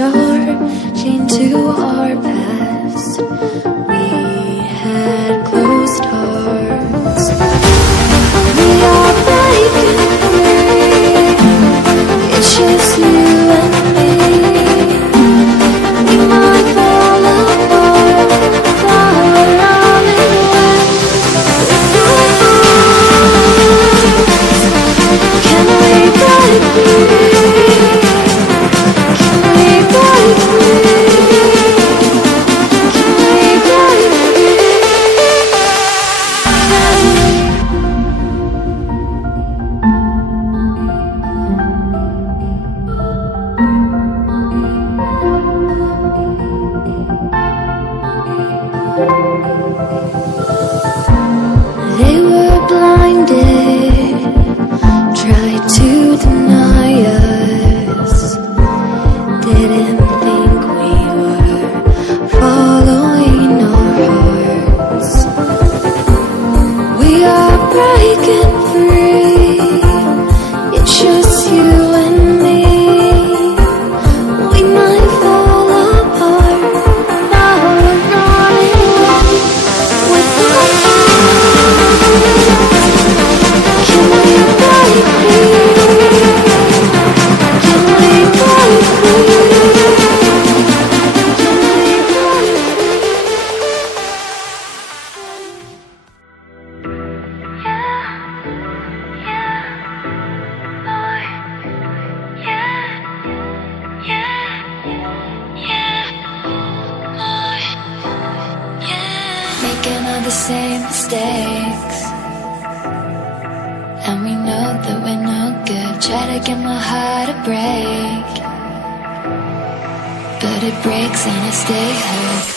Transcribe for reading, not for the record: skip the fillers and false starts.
star chained to our past. We had closed hearts. We are breaking free. It's just you and me. We might fall apart, flower running away with your arms. Can we break free? They were blinded, tried to deny us, didn't think we were following our hearts. We are breaking free, it's just you and me. We might fall apart, now we're running away with our Can we break free? Can we break free? Can we break Making all the same mistakes, and we know that we're no good. Try to get my heart to break, but it breaks and I stay hurt.